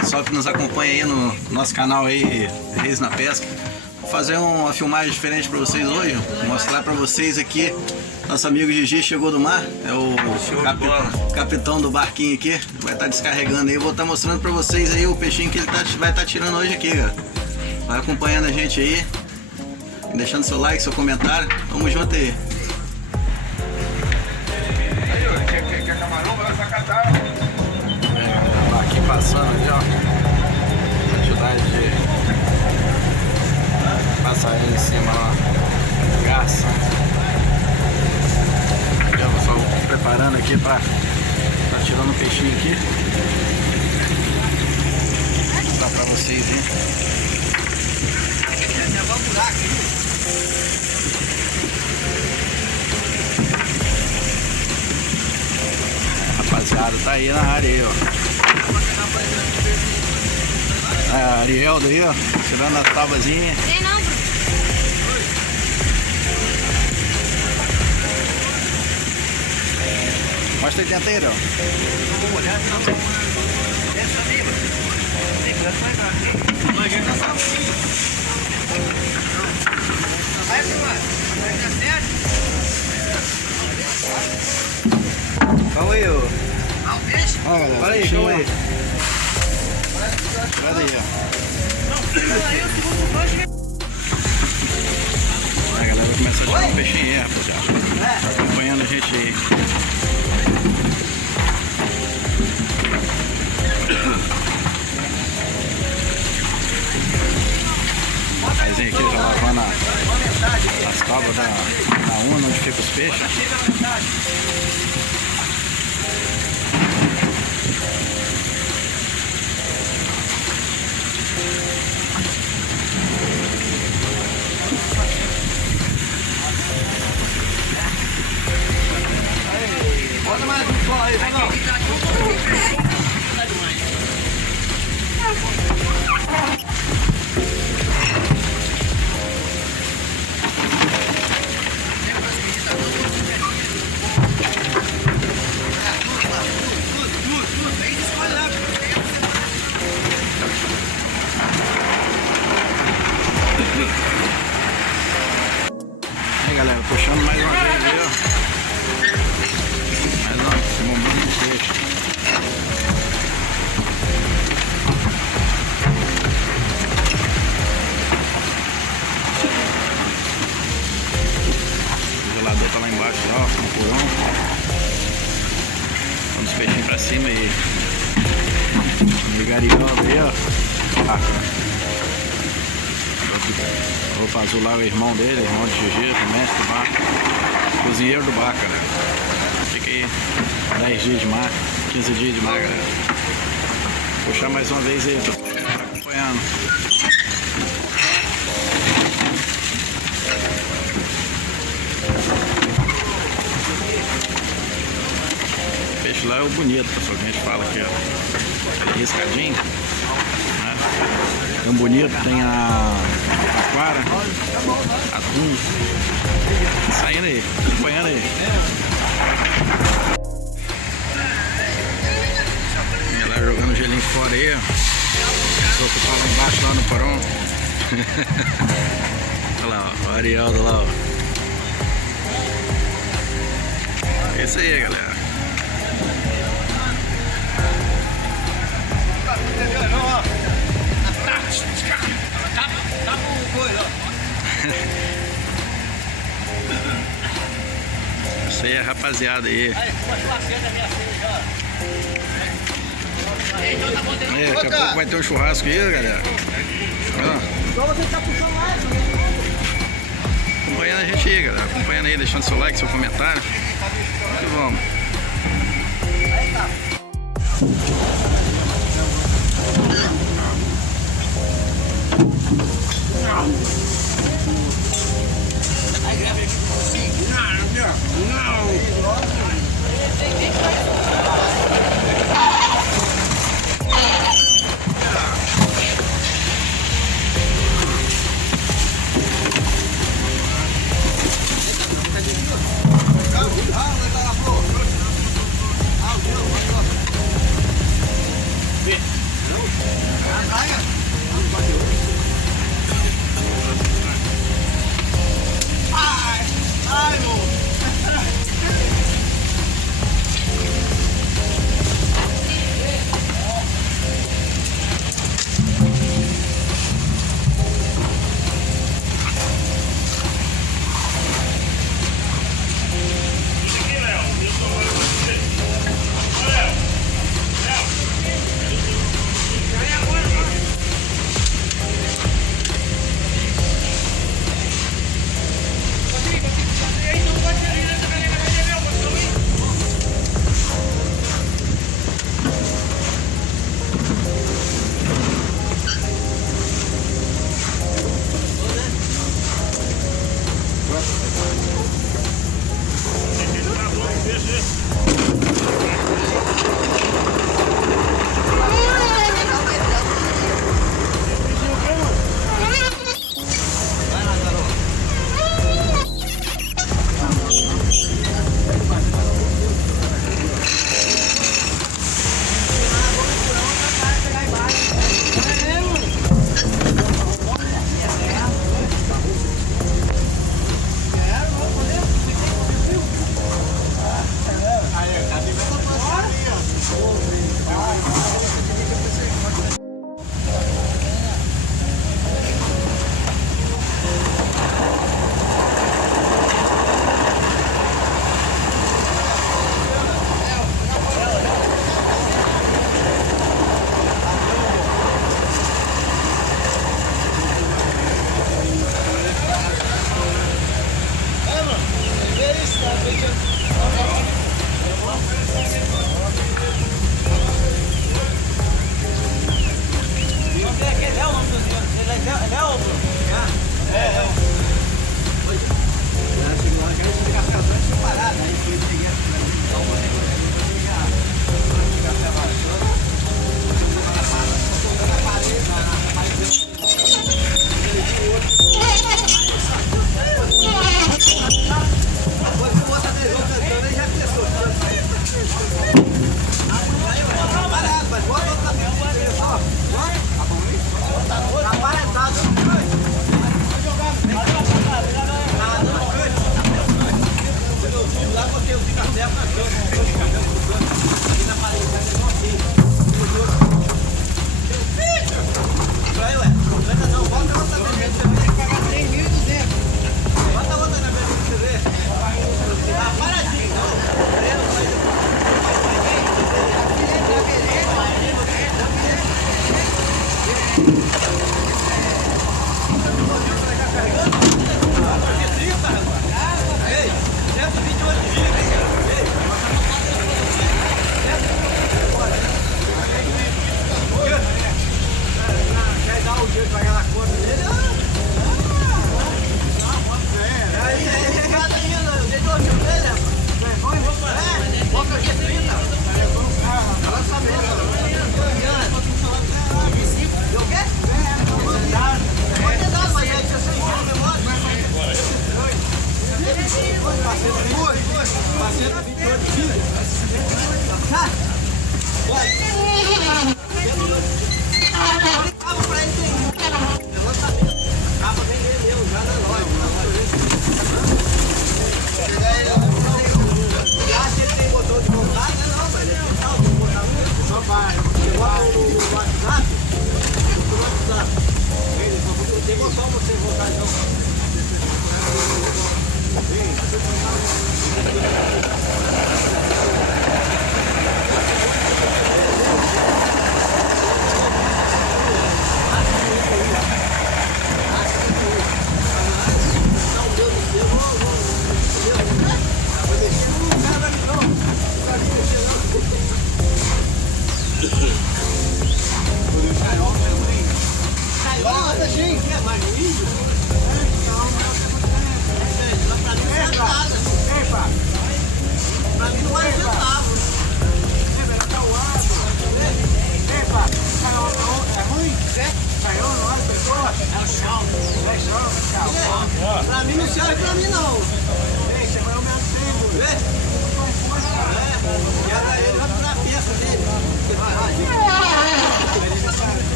Pessoal que nos acompanha aí no nosso canal aí, Reis na Pesca. Vou fazer uma filmagem diferente para vocês hoje, mostrar para vocês aqui. Nosso amigo Gigi chegou do mar, é o capitão do barquinho aqui, vai estar descarregando aí. Eu vou estar mostrando para vocês aí o peixinho que ele vai estar tirando hoje aqui, galera. Vai acompanhando a gente aí, deixando seu like, seu comentário. Vamos junto aí. Quer camarão? Vai sacar. Aqui passando ali, ó. Quantidade de passarinho em cima, ó. Garça. Aqui, ó, pessoal, preparando aqui pra tá tirando o peixinho aqui. Vou mostrar pra vocês aí. Rapaziada, tá aí na área aí, ó. A Ariel daí, ó, tirando a tábuazinha. Tem não, Bruno. Mostra aí dentro aí, ó. Vamos olhar, não. Essa ali, tem que mais nada. Mas já tá salvinho. Vai, Bruno. Vai dar certo. Calma aí, ó. Ah, o peixe? Ó, galera. Olha aí, calma aí. Olha aí, ó. A galera começa a tirar um peixinho aí, rapaziada. Tá acompanhando a gente aí. Mas aí aqui já lavando as tábuas da una onde fica os peixes. Bota mais um só aí, vai não. Aí, galera, puxando mais uma vez aí, ó. Mais uma, bombando de peixe. O gelador tá lá embaixo, lá, ó, no porão. Vamos os peixinhos pra cima aí. Gariola aí, ó. Barca. Roupa azul lá, o irmão dele, irmão de Gigi, mestre do barco. Cozinheiro do barco, galera. Fica aí 10 dias de mar, 15 dias de mar, galera. Vou puxar mais uma vez aí, tô acompanhando. O peixe lá é o bonito, pessoal, que a gente fala aqui, ó. Riscadinho. Né? Tem um bonito, tem a aquara, atum. Saindo aí, acompanhando aí. Ela jogando gelinho fora aí, ó. Só que tá lá embaixo, lá no porão. Olha lá, ó, o Arieldo lá, ó. É isso aí, galera. Isso aí é rapaziada aí. Daqui a pouco vai ter um churrasco aí, galera. Acompanhando a gente aí, galera. Acompanhando aí, deixando seu like, seu comentário. E vamos.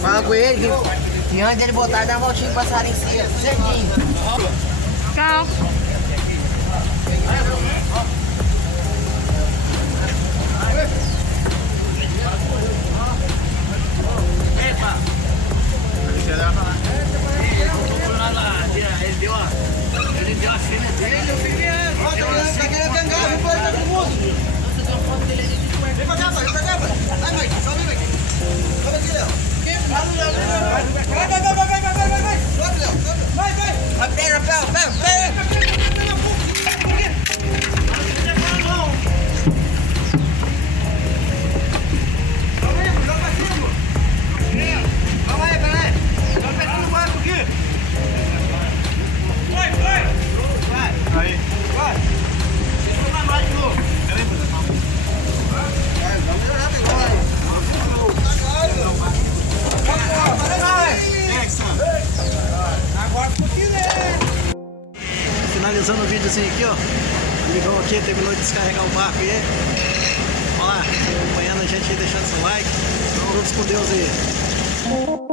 Fala com ele que antes ele botar, dá uma voltinha e passar em cima, certinho. Tchau. Epa! Ele deu a fêmea dele, eu fiquei. Tá querendo cangar, não pode todo mundo. Nossa, deu uma foto dele ali de cueca. Vem pra cá, pai, vem pra cá, pai. Vai, Mike, só vem, Mike. Sobe aqui, Léo. Vai. Sobe, Léo, sobe. Vai. Pega. Finalizando o videozinho aqui, ó. O amigão aqui terminou de descarregar o barco aí. Olha lá, acompanhando a gente aí, deixando seu like. Todos com Deus aí.